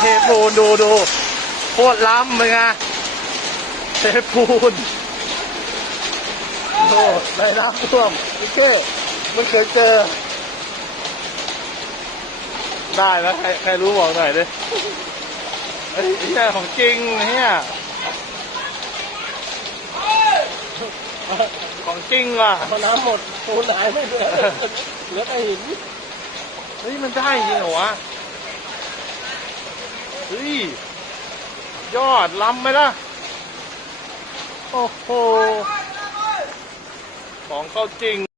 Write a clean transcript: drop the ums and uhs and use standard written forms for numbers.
เทปูนดูโคตรล้ำเลยไงเทปูนโอ้ได้น้ำท่วมโอเคไม่เคยเจอได้แล้วใครรู้บอกหน่อยดิไอ้เหี้ยของจริงเหี้ยของจริงว่ะพอน้ำหมดปูนหายไม่เหลือแต่หินเฮ้ยมันได้จริงเหรอวะเฮ้ยยอดล้ำไหมล่ะโอ้โหของเข้าจริง